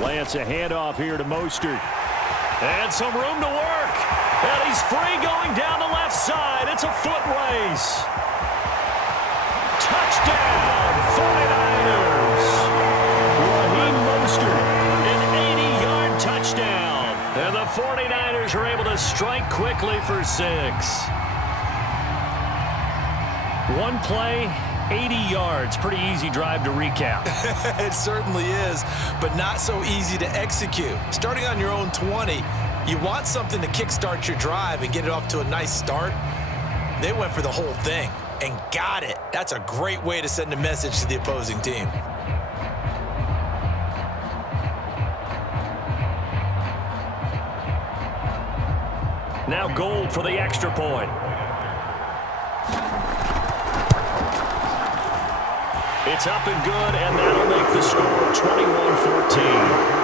Lance a handoff here to Mostert. And some room to work. And he's free going down the left side. It's a foot race. Touchdown, 49ers. Raheem Mostert, an 80-yard touchdown. And the 49ers are able to strike quickly for 6. One play, 80 yards. Pretty easy drive to recap. It certainly is, but not so easy to execute. Starting on your own 20, you want something to kickstart your drive and get it off to a nice start. They went for the whole thing and got it. That's a great way to send a message to the opposing team. Now Gold for the extra point. It's up and good, and that'll make the score 21-14.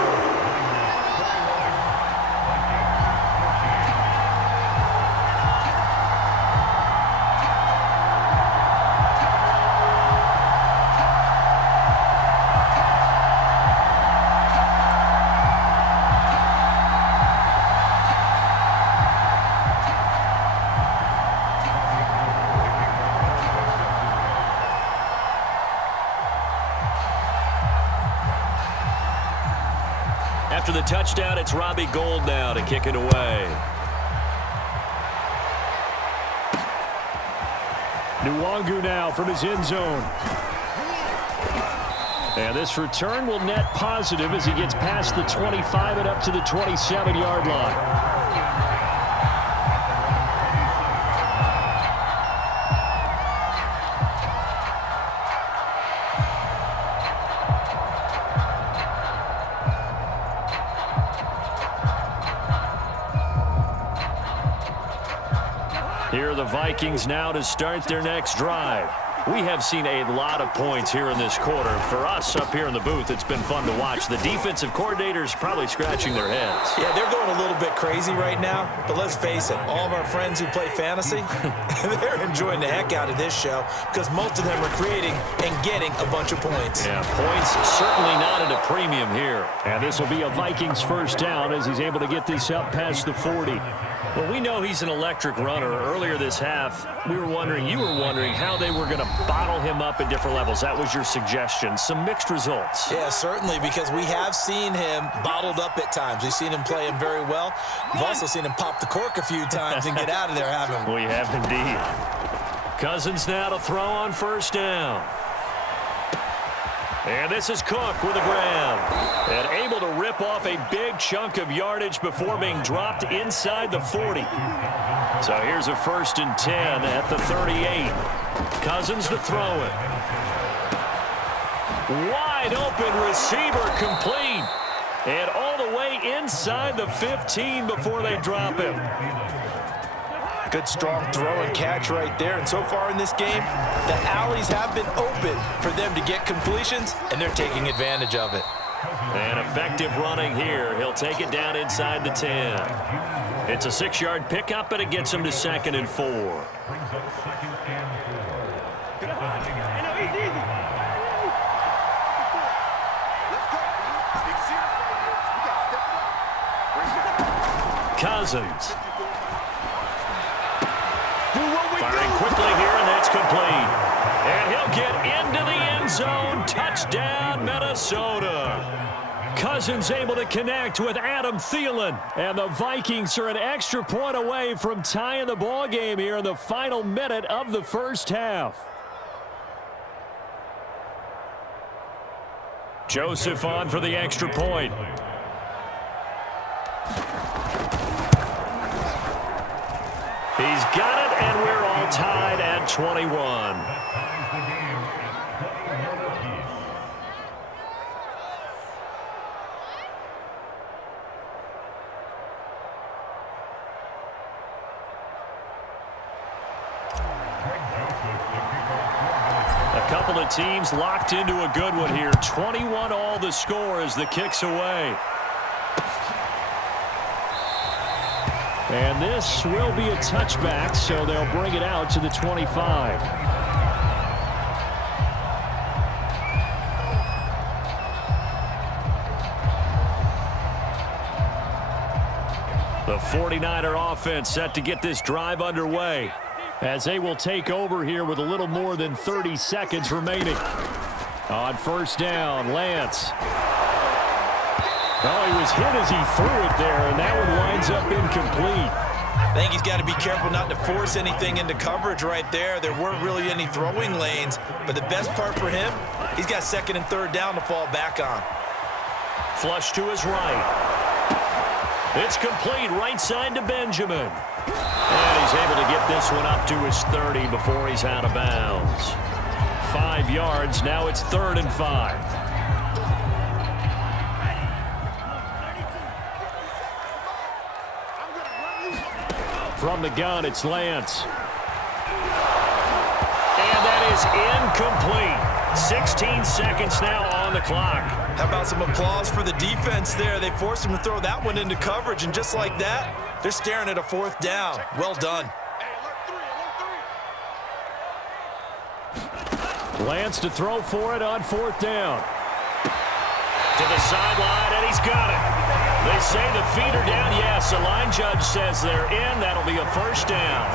After the touchdown, it's Robbie Gould now to kick it away. Nwangu now from his end zone. And this return will net positive as he gets past the 25 and up to the 27-yard line. Here are the Vikings now to start their next drive. We have seen a lot of points here in this quarter. For us up here in the booth, it's been fun to watch. The defensive coordinators probably scratching their heads. Yeah, they're going a little bit crazy right now. But let's face it, all of our friends who play fantasy, they're enjoying the heck out of this show because most of them are creating and getting a bunch of points. Yeah, points certainly not at a premium here. And this will be a Vikings first down as he's able to get this up past the 40. Well, we know he's an electric runner. Earlier this half, you were wondering how they were going to bottle him up at different levels. That was your suggestion. Some mixed results. Yeah, certainly, because we have seen him bottled up at times. We've seen him play him very well. We've also seen him pop the cork a few times and get out of there, haven't we? We have indeed. Cousins now to throw on first down. And this is Cook with a grab. And able to rip off a big chunk of yardage before being dropped inside the 40. So here's a 1st and 10 at the 38. Cousins to throw it. Wide open receiver complete. And all the way inside the 15 before they drop him. Good, strong throw and catch right there. And so far in this game, the alleys have been open for them to get completions, and they're taking advantage of it. And effective running here. He'll take it down inside the 10. It's a 6-yard pickup, and it gets him to 2nd and 4. Cousins. Firing quickly here, and that's complete. And he'll get into the end zone. Touchdown, Minnesota. Cousins able to connect with Adam Thielen. And the Vikings are an extra point away from tying the ball game here in the final minute of the first half. Joseph on for the extra point. He's got it, and we're all tied at 21. A couple of teams locked into a good one here. 21 all the score as the kick's away. And this will be a touchback, so they'll bring it out to the 25. The 49er offense set to get this drive underway as they will take over here with a little more than 30 seconds remaining. On first down, Lance. Oh, he was hit as he threw it there, and that one winds up incomplete. I think he's got to be careful not to force anything into coverage right there. There weren't really any throwing lanes, but the best part for him, he's got second and third down to fall back on. Flush to his right. It's complete right side to Benjamin. And he's able to get this one up to his 30 before he's out of bounds. 5 yards, now it's 3rd and 5. From the gun, it's Lance. And that is incomplete. 16 seconds now on the clock. How about some applause for the defense there? They forced him to throw that one into coverage, and just like that, they're staring at a 4th down. Well done. Lance to throw for it on 4th down. To the sideline, and he's got it. They say the feet are down. Yes, the line judge says they're in. That'll be a 1st down.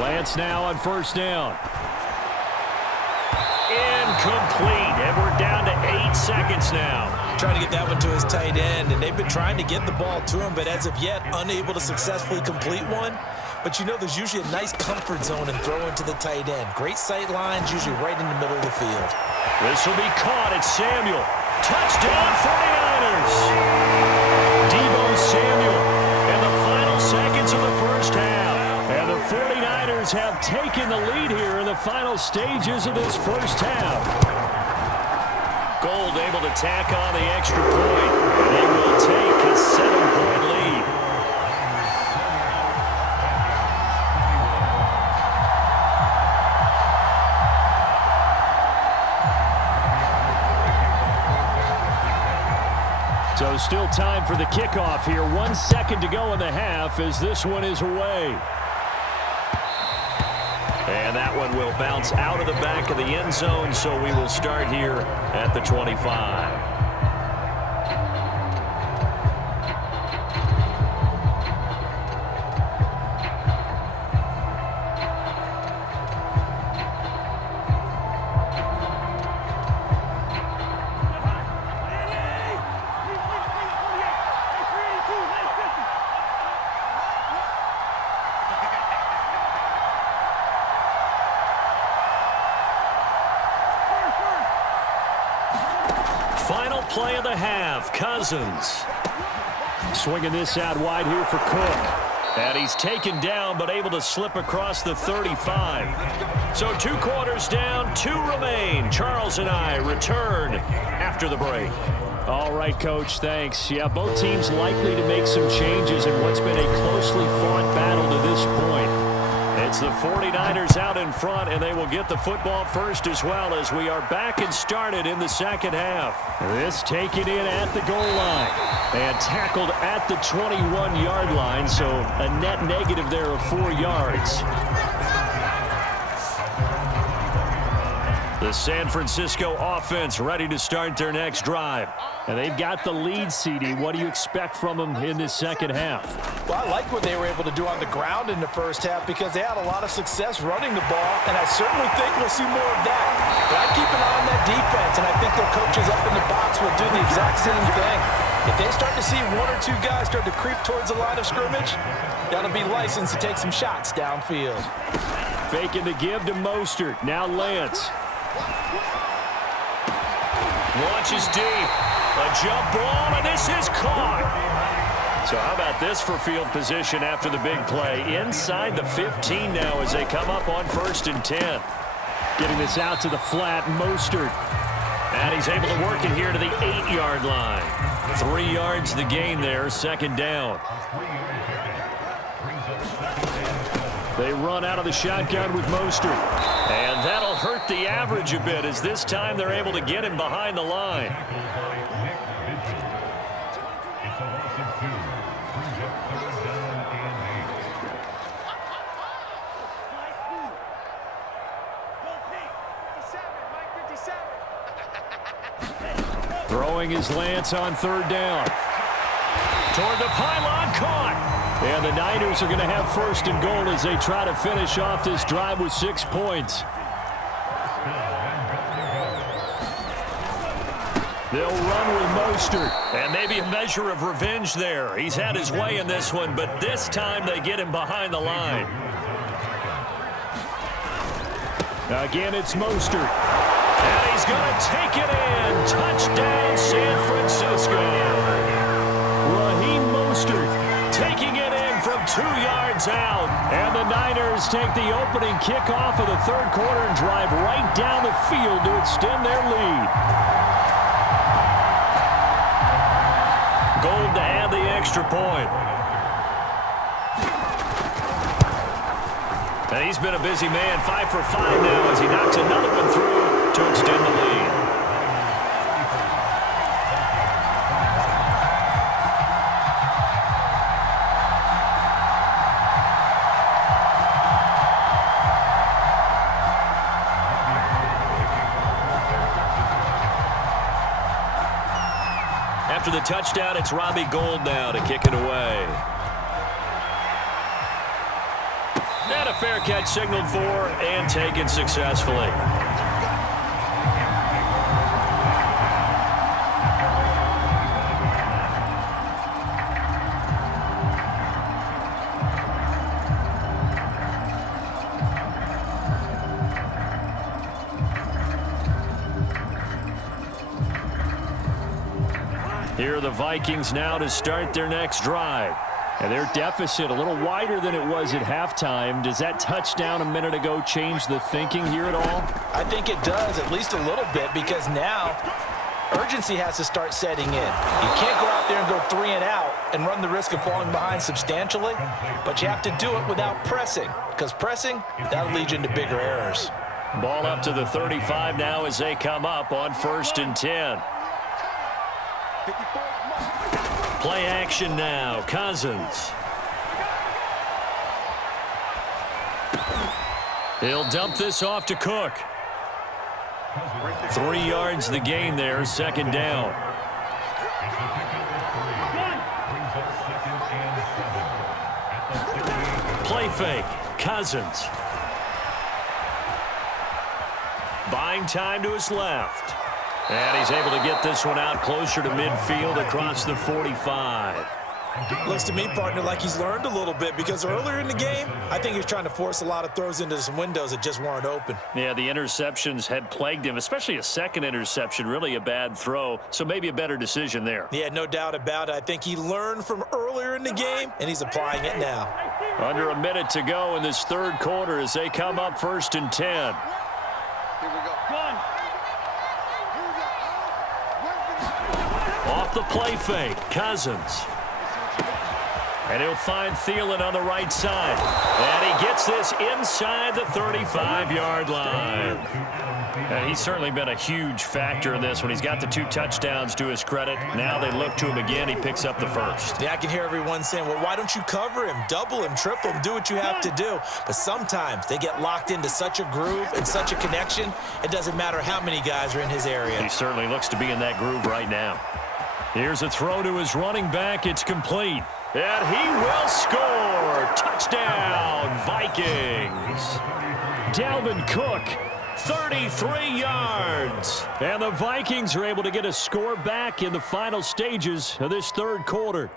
Lance now on 1st down. Incomplete, and we're down to 8 seconds now. Trying to get that one to his tight end, and they've been trying to get the ball to him, but as of yet, unable to successfully complete one. But you know there's usually a nice comfort zone in throwing to the tight end. Great sight lines, usually right in the middle of the field. This will be caught. It's Samuel. Touchdown, 49ers. Deebo Samuel in the final seconds of the 1st half. And the 49ers have taken the lead here in the final stages of this 1st half. Gold able to tack on the extra point. They will take a 7-point lead. So still time for the kickoff here. 1 second to go in the half as this one is away. And that one will bounce out of the back of the end zone, so we will start here at the 25. Final play of the half, Cousins. Swinging this out wide here for Cook. And he's taken down, but able to slip across the 35. So 2 quarters down, 2 remain. Charles and I return after the break. All right, Coach, thanks. Yeah, both teams likely to make some changes in what's been a closely fought battle to this point. It's the 49ers out in front, and they will get the football first as well as we are back and started in the 2nd half. This taken in at the goal line and tackled at the 21-yard line, so a net negative there of 4 yards. The San Francisco offense ready to start their next drive. And they've got the lead, CD. What do you expect from them in this 2nd half? Well, I like what they were able to do on the ground in the 1st half because they had a lot of success running the ball, and I certainly think we'll see more of that. But I keep an eye on that defense, and I think their coaches up in the box will do the exact same thing. If they start to see 1 or 2 guys start to creep towards the line of scrimmage, that'll be licensed to take some shots downfield. Faking the give to Mostert. Now Lance. Launches deep. A jump ball, and this is caught. So how about this for field position after the big play? Inside the 15 now as they come up on 1st and 10. Getting this out to the flat, Mostert. And he's able to work it here to the 8-yard line. 3 yards the gain there, 2nd down. They run out of the shotgun with Mostert. And that'll hurt the average a bit as this time they're able to get him behind the line. Throwing his lance on third down. Toward the pylon, caught. And the Niners are going to have first and goal as they try to finish off this drive with 6 points. They'll run with Mostert. And maybe a measure of revenge there. He's had his way in this one, but this time they get him behind the line. Again, it's Mostert. And he's going to take it in. Touchdown, San Francisco. Raheem Mostert taking it in from 2 yards out. And the Niners take the opening kickoff of the third quarter and drive right down the field to extend their lead. Gold to add the extra point. And he's been a busy man, 5 for 5 now as he knocks another one through to extend the lead. After the touchdown, it's Robbie Gould now to kick it away. And a fair catch signaled for and taken successfully. Here are the Vikings now to start their next drive. And their deficit a little wider than it was at halftime. Does that touchdown a minute ago change the thinking here at all? I think it does, at least a little bit, because now urgency has to start setting in. You can't go out there and go 3 and out and run the risk of falling behind substantially, but you have to do it without pressing, because pressing, that'll lead you into bigger errors. Ball up to the 35 now as they come up on 1st and 10. Play action now. Cousins. He'll dump this off to Cook. 3 yards the gain there, 2nd down. Play fake. Cousins. Buying time to his left. And he's able to get this one out closer to midfield across the 45. Looks to me, partner, like he's learned a little bit, because earlier in the game, I think he was trying to force a lot of throws into some windows that just weren't open. Yeah, the interceptions had plagued him, especially a second interception, really a bad throw, so maybe a better decision there. Yeah, no doubt about it. I think he learned from earlier in the game, and he's applying it now. Under a minute to go in this third quarter as they come up 1st and 10. Here we go. One. Off the play fake, Cousins. And he'll find Thielen on the right side. And he gets this inside the 35-yard line. And he's certainly been a huge factor in this when he's got the 2 touchdowns to his credit. Now they look to him again. He picks up the first. Yeah, I can hear everyone saying, well, why don't you cover him, double him, triple him, do what you have to do. But sometimes they get locked into such a groove and such a connection, it doesn't matter how many guys are in his area. He certainly looks to be in that groove right now. Here's a throw to his running back. It's complete. And he will score. Touchdown, Vikings. Dalvin Cook, 33 yards. And the Vikings are able to get a score back in the final stages of this third quarter.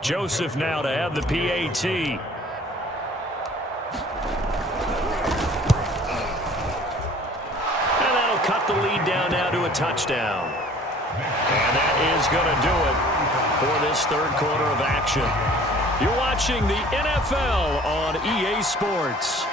Joseph now to have the PAT. Cut the lead down now to a touchdown. And that is going to do it for this third quarter of action. You're watching the NFL on EA Sports.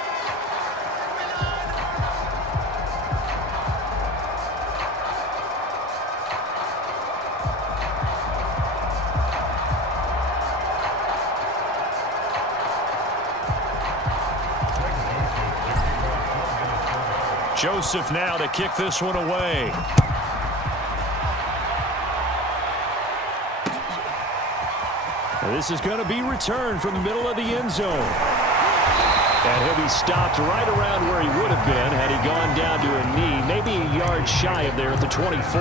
Joseph now to kick this one away. And this is going to be returned from the middle of the end zone. And he'll be stopped right around where he would have been had he gone down to a knee, maybe a yard shy of there at the 24.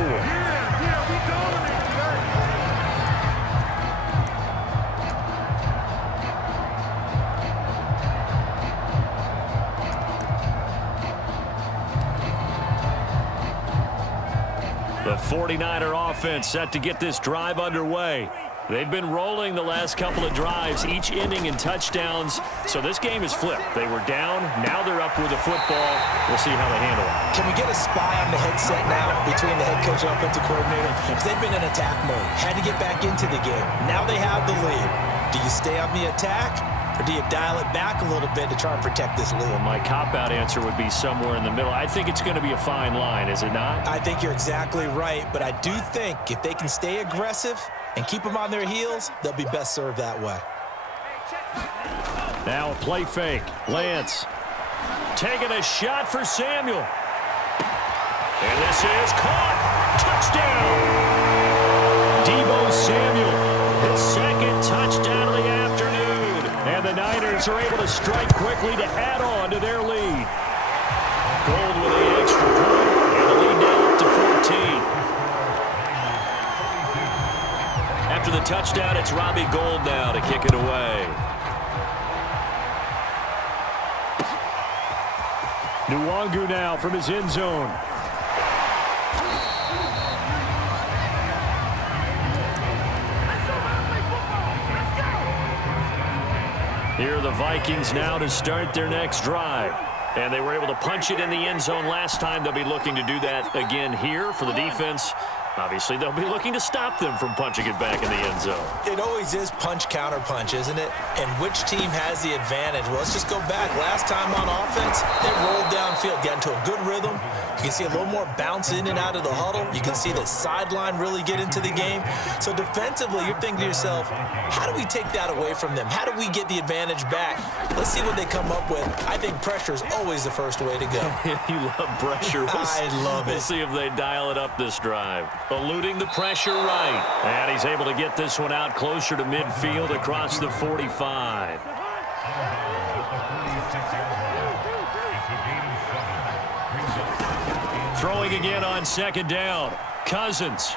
The 49er offense set to get this drive underway. They've been rolling the last couple of drives, each ending in touchdowns. So this game is flipped. They were down. Now they're up with the football. We'll see how they handle it. Can we get a spy on the headset now between the head coach and offensive coordinator? Because they've been in attack mode. Had to get back into the game. Now they have the lead. Do you stay on the attack? Or do you dial it back a little bit to try and protect this lead? Well, my cop-out answer would be somewhere in the middle. I think it's going to be a fine line, is it not? I think you're exactly right, but I do think if they can stay aggressive and keep them on their heels, they'll be best served that way. Now a play fake. Lance taking a shot for Samuel. And this is caught. Touchdown! Deebo Samuel, his second touchdown of the afternoon. And the Niners are able to strike quickly to add on to their lead. Gold with the extra point, and the lead now up to 14. After the touchdown, it's Robbie Gould now to kick it away. Nwangu now from his end zone. Here are the Vikings now to start their next drive. And they were able to punch it in the end zone last time. They'll be looking to do that again here for the defense. Obviously, they'll be looking to stop them from punching it back in the end zone. It always is punch, counter punch, isn't it? And which team has the advantage? Well, let's just go back. Last time on offense, they rolled downfield, got into a good rhythm. You can see a little more bounce in and out of the huddle. You can see the sideline really get into the game. So defensively, you're thinking to yourself, how do we take that away from them? How do we get the advantage back? Let's see what they come up with. I think pressure is always the first way to go. You love pressure. I love it. We'll see if they dial it up this drive. Eluding the pressure right. And he's able to get this one out closer to midfield across the 45. Throwing again on second down. Cousins.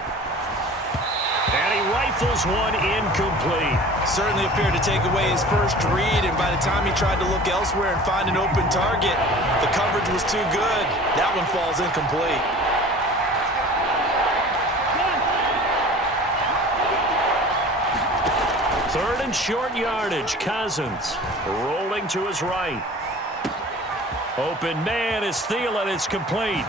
And he rifles one incomplete. Certainly appeared to take away his first read, and by the time he tried to look elsewhere and find an open target, the coverage was too good. That one falls incomplete. Third and short yardage. Cousins rolling to his right. Open man is Thielen. It's complete.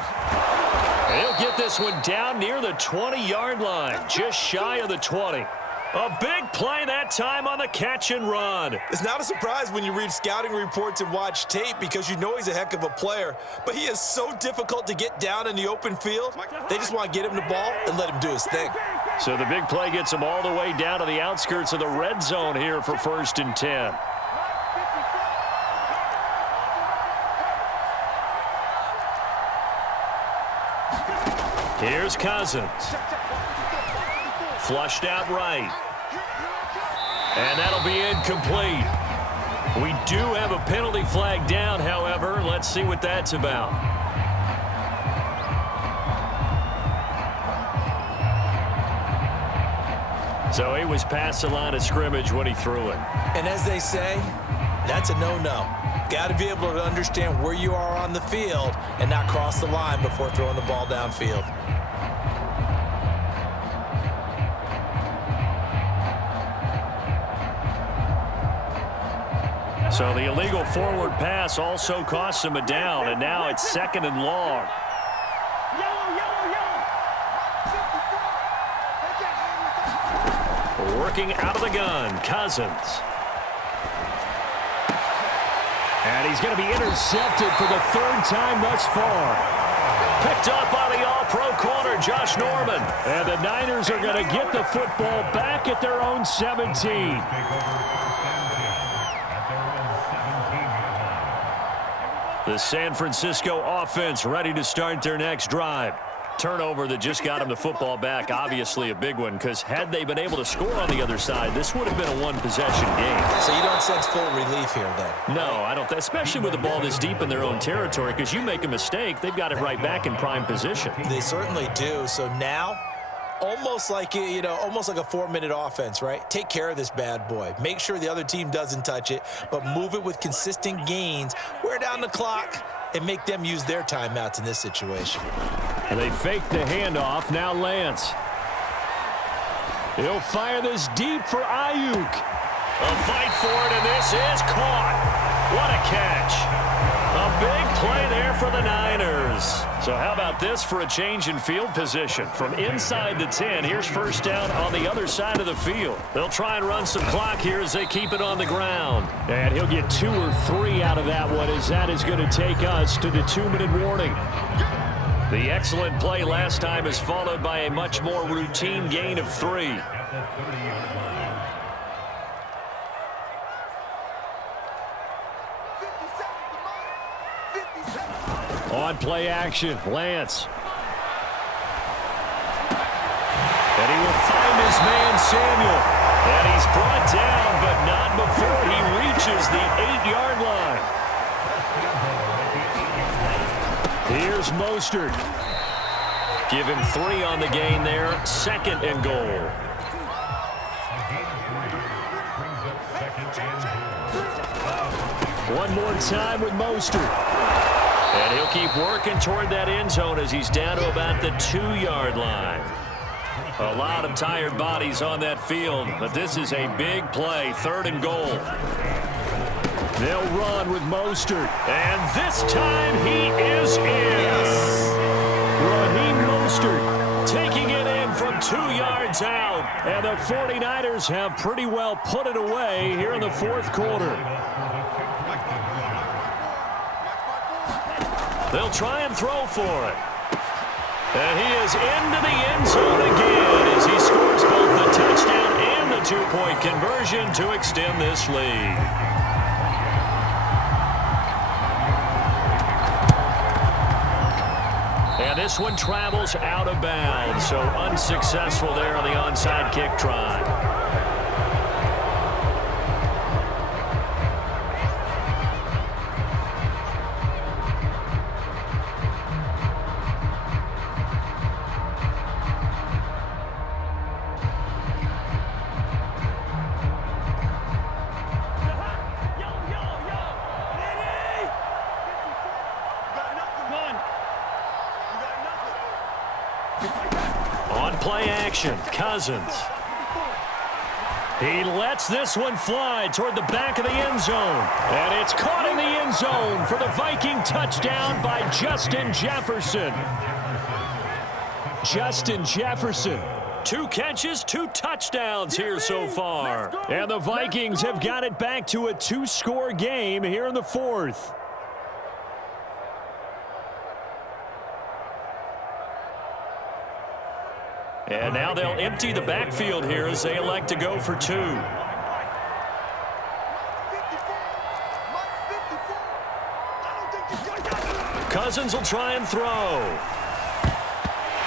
And he'll get this one down near the 20-yard line, just shy of the 20. A big play that time on the catch and run. It's not a surprise when you read scouting reports and watch tape because you know he's a heck of a player, but he is so difficult to get down in the open field. They just want to get him the ball and let him do his thing. So the big play gets him all the way down to the outskirts of the red zone here for 1st and 10. Here's Cousins. Flushed out right. And that'll be incomplete. We do have a penalty flag down, however. Let's see what that's about. So he was past the line of scrimmage when he threw it. And as they say, that's a no-no. Got to be able to understand where you are on the field and not cross the line before throwing the ball downfield. So the illegal forward pass also costs him a down, and now it's 2nd and long. Working out of the gun, Cousins. And he's going to be intercepted for the 3rd time thus far. Picked up by the all-pro corner, Josh Norman. And the Niners are going to get the football back at their own 17. The San Francisco offense ready to start their next drive. Turnover that just got him the football back, obviously a big one, because had they been able to score on the other side, this would have been a one-possession game. So you don't sense full relief here then? No, I don't, especially with the ball this deep in their own territory, because you make a mistake, they've got it right back in prime position. They certainly do. So now, almost like almost like a 4-minute offense, right? Take care of this bad boy. Make sure the other team doesn't touch it, but move it with consistent gains. Wear down the clock and make them use their timeouts in this situation. And they fake the handoff. Now Lance. He'll fire this deep for Ayuk. A fight for it, and this is caught. What a catch. A big play there for the Niners. So how about this for a change in field position? From inside the 10, here's first down on the other side of the field. They'll try and run some clock here as they keep it on the ground. And he'll get 2 or 3 out of that one, as that is going to take us to the 2-minute warning. The excellent play last time is followed by a much more routine gain of 3. On play action, Lance. And he will find his man, Samuel. And he's brought down, but not before he reaches the 8-yard line. Here's Mostert. Give him 3 on the gain there. 2nd and goal. One more time with Mostert. And he'll keep working toward that end zone as he's down to about the 2-yard line. A lot of tired bodies on that field, but this is a big play. 3rd and goal. They'll run with Mostert. And this time he is in. Raheem Mostert taking it in from 2 yards out. And the 49ers have pretty well put it away here in the 4th quarter. They'll try and throw for it. And he is into the end zone again as he scores both the touchdown and the 2-point conversion to extend this lead. And this one travels out of bounds, so unsuccessful there on the onside kick try. Play action, Cousins. He lets this one fly toward the back of the end zone. And it's caught in the end zone for the Viking touchdown by Justin Jefferson. Justin Jefferson. 2 catches, 2 touchdowns here so far. And the Vikings have got it back to a 2-score game here in the 4th. And now they'll empty the backfield here as they elect to go for 2. Cousins will try and throw.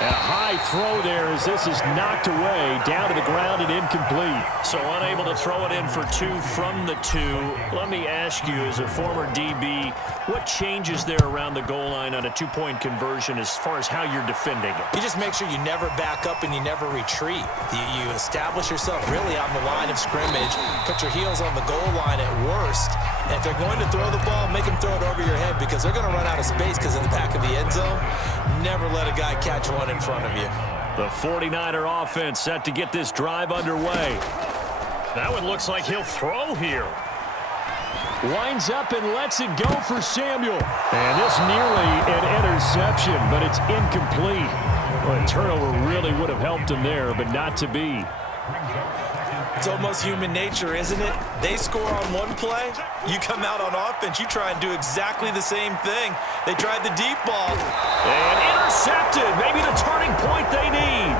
And a high throw there as this is knocked away, down to the ground and incomplete. So unable to throw it in for 2 from the 2. Let me ask you, as a former DB, what changes there around the goal line on a 2-point conversion as far as how you're defending it? You just make sure you never back up and you never retreat. You establish yourself really on the line of scrimmage, put your heels on the goal line at worst. And if they're going to throw the ball, make them throw it over your head because they're going to run out of space because in the back of the end zone, never let a guy catch one in front of you. The 49er offense set to get this drive underway. That one looks like he'll throw here. Winds up and lets it go for Samuel. And this nearly an interception, but it's incomplete. Well, a turnover really would have helped him there, but not to be. It's almost human nature, isn't it? They score on one play, you come out on offense, you try and do exactly the same thing. They tried the deep ball. And intercepted, maybe the turning point they need.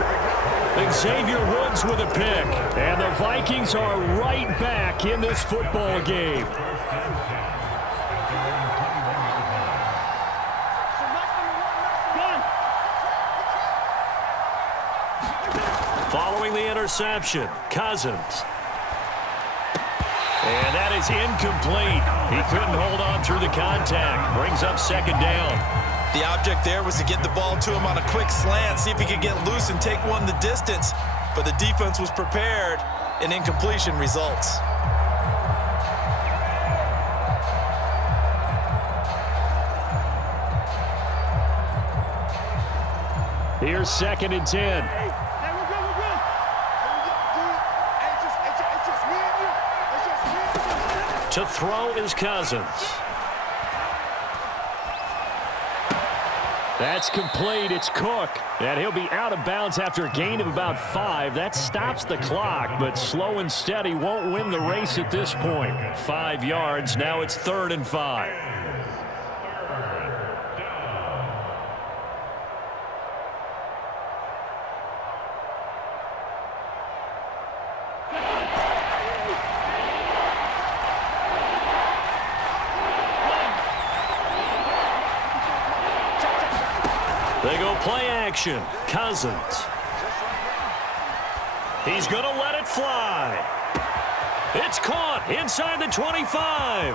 Xavier Woods with a pick. And the Vikings are right back in this football game. Following the interception, Cousins. And that is incomplete. He couldn't hold on through the contact. Brings up second down. The object there was to get the ball to him on a quick slant, see if he could get loose and take one the distance. But the defense was prepared, and incompletion results. Here's 2nd and 10. To throw is Cousins. That's complete. It's Cook. And he'll be out of bounds after a gain of about 5. That stops the clock, but slow and steady won't win the race at this point. 5 yards. Now it's 3rd and 5. They go play action. Cousins. He's going to let it fly. It's caught inside the 25.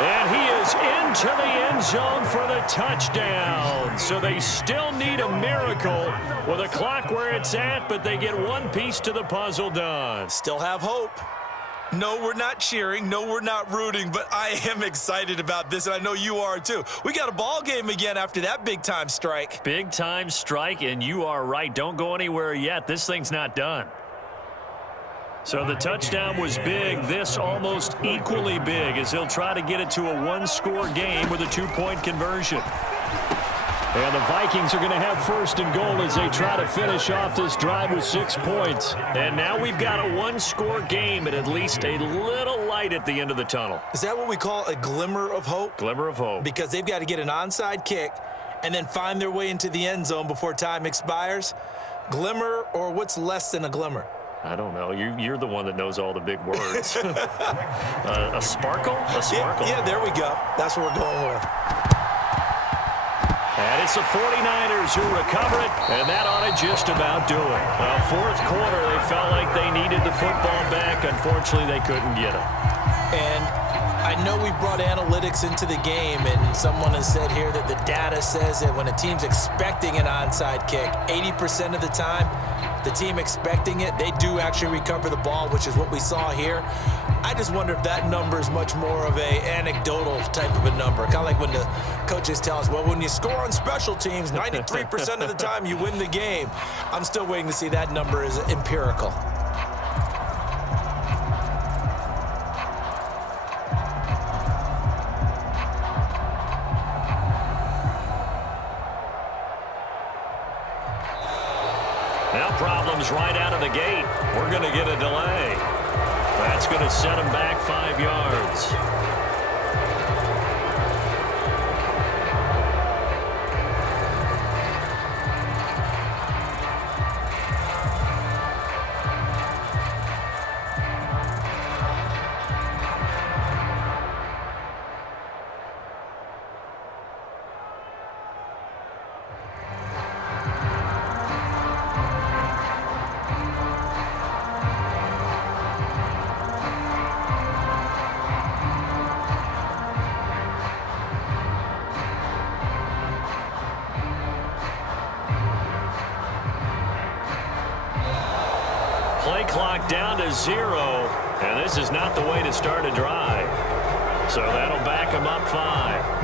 And he is into the end zone for the touchdown. So they still need a miracle with a clock where it's at, but they get one piece to the puzzle done. Still have hope. No, we're not cheering. No, we're not rooting, but I am excited about this, and I know you are too. We got a ball game again after that big-time strike. Big-time strike, and you are right. Don't go anywhere yet. This thing's not done. So the touchdown was big. This almost equally big as he'll try to get it to a one-score game with a two-point conversion. And the Vikings are going to have 1st and goal as they try to finish off this drive with 6 points. And now we've got a one-score game and at least a little light at the end of the tunnel. Is that what we call a glimmer of hope? Glimmer of hope. Because they've got to get an onside kick and then find their way into the end zone before time expires. Glimmer, or what's less than a glimmer? I don't know. You're the one that knows all the big words. A sparkle? A sparkle. Yeah, there we go. That's what we're going with. And it's the 49ers who recover it, and that ought to just about do it. 4th quarter, they felt like they needed the football back. Unfortunately, they couldn't get it. And I know we brought analytics into the game, and someone has said here that the data says that when a team's expecting an onside kick, 80% of the time, the team expecting it, they do actually recover the ball, which is what we saw here. I just wonder if that number is much more of a anecdotal type of a number. Kind of like when the coaches tell us, well, when you score on special teams, 93% of the time you win the game. I'm still waiting to see that number is empirical. Now problems right out of the gate. We're going to get a delay. That's going to set them back 5 yards. Play clock down to 0, and this is not the way to start a drive. So that'll back them up 5.